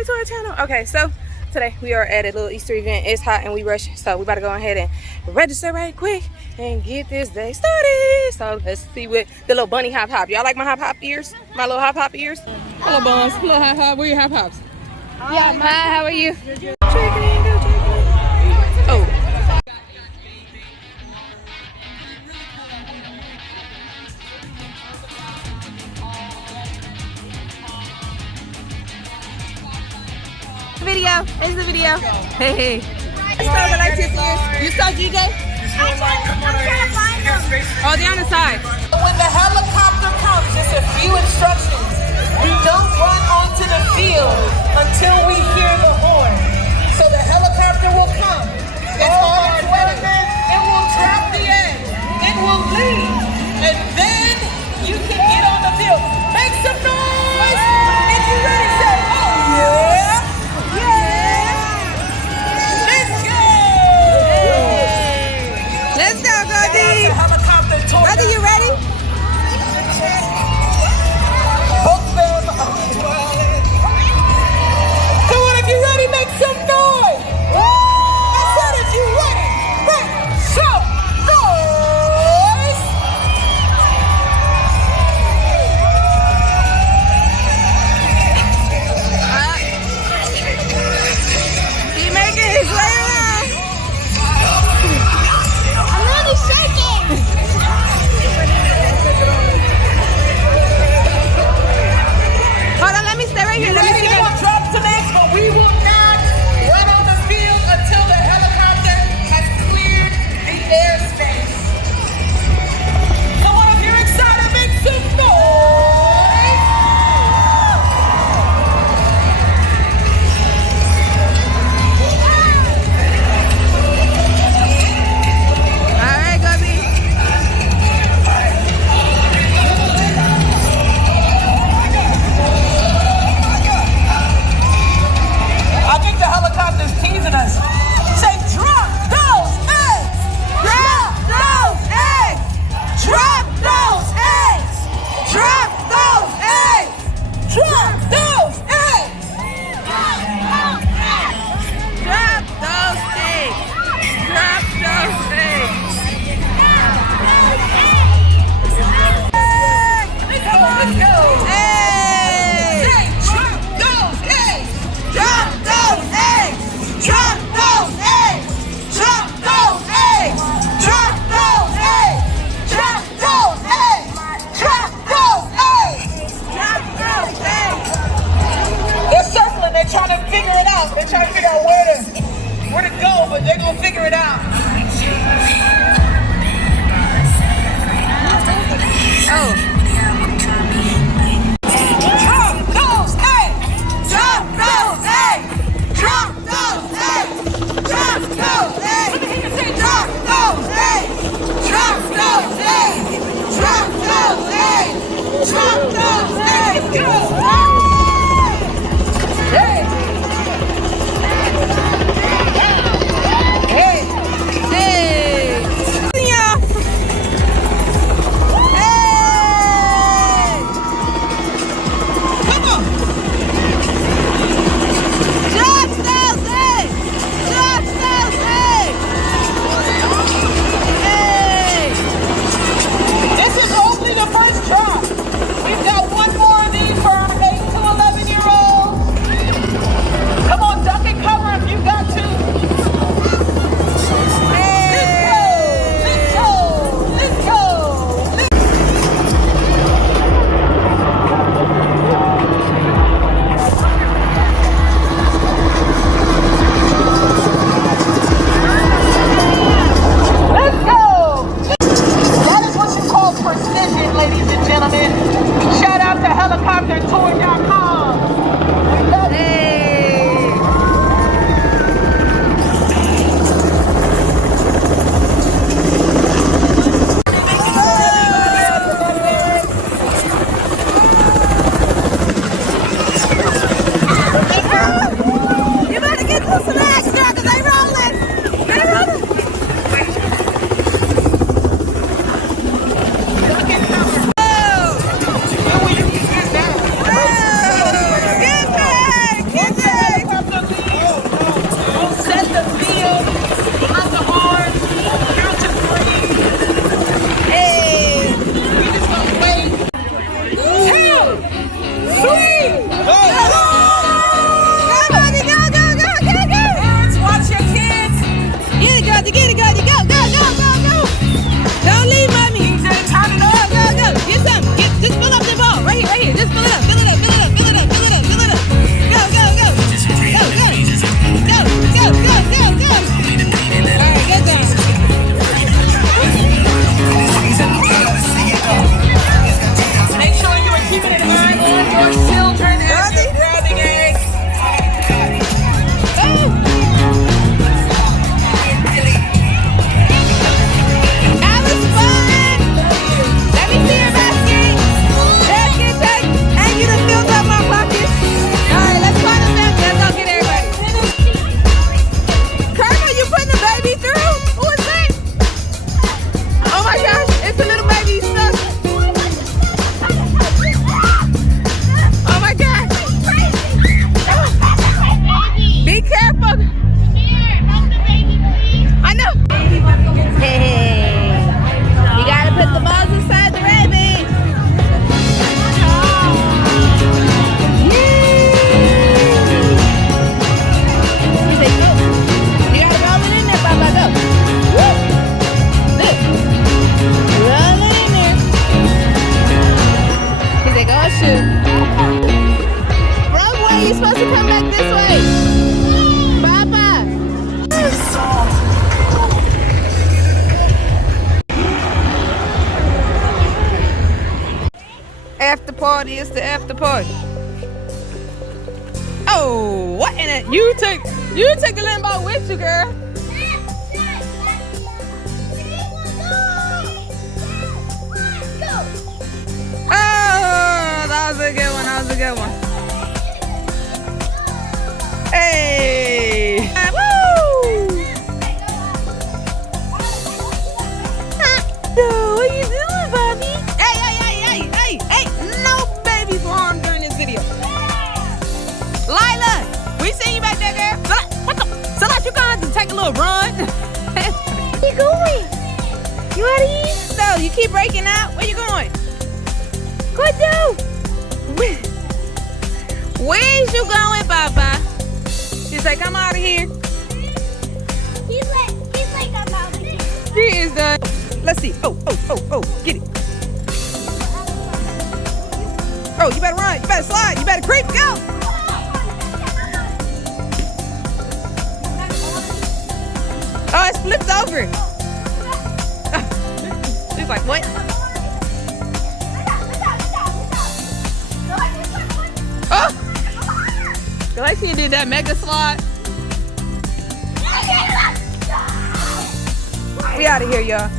back to our channel. Okay, so today we are at a little Easter event. It's hot and we rush, so we about to go ahead and register right quick and get this day started. So let's see what the little bunny hop. Y'all like my hop ears? My little hop ears? Hello, buns. Hello, hop. Where your hops? Yeah, hi. How are you? Oh. Video. It's the video. Hey. You saw GJ? I'm trying to find them. Oh, they're on the side. When the helicopter comes, just a few instructions. Do not run onto the field until we hear the horn. So the helicopter will come. It's on its way. It will drop the egg. It will leave. And then you can get on the field. Make some noise. If you're ready, say, oh yeah. Let's go, Goldie. Brother, you ready? Both them. Come on, if you're ready, make some noise. I said if you're ready, make some noise. He making his way around. I'm really shaking. Hold on, let me stay right here. Let me see We'll drop some eggs, but we will not run on the field until the helicopter has cleared the airspace. Come on, if you're excited, make some noise. All right, Goldie. I think the helicopter's teasing us. Say, drop those eggs! Drop those eggs! Drop those eggs! Drop those eggs! Drop those eggs! Drop those eggs. Drop those eggs. Come on, let's go! Hey! Say, drop those eggs! Drop those eggs. Drop those eggs! Drop those eggs! Drop those eggs! Drop those eggs! Drop those eggs! Drop those eggs. They're circling. They're trying to figure it out. They're trying to figure out where to go, but they're gonna figure it out. Oh. Drop those eggs! Drop those eggs! Drop those eggs! Drop those eggs! Drop those eggs! Drop those eggs! Drop those eggs! Drop those eggs! Go! Hey! Hey! Hey. Yeah. Hey. come back this way. Papa. After party is the after party. Oh, what in it? You took the limbo with you, girl. Oh, that was a good one. That was a good one. Hey! Woo! So, what you doing, Bobby? Hey! No babies harmed during this video. Lila, we seen you back there, girl. What the? Celeste, you gonna have to take a little run. Where you going? You out of here? So, you keep breaking out. Where you going? Go do. Where's you going, Papa? She's like, I'm out of here. He's like I'm out of here. She is done. Let's see. Oh, get it. Oh, you better run. You better slide. You better creep. Go. Oh, it's flipped over. She's like, what? Oh! Galaxia did that mega slide. We out of here, y'all.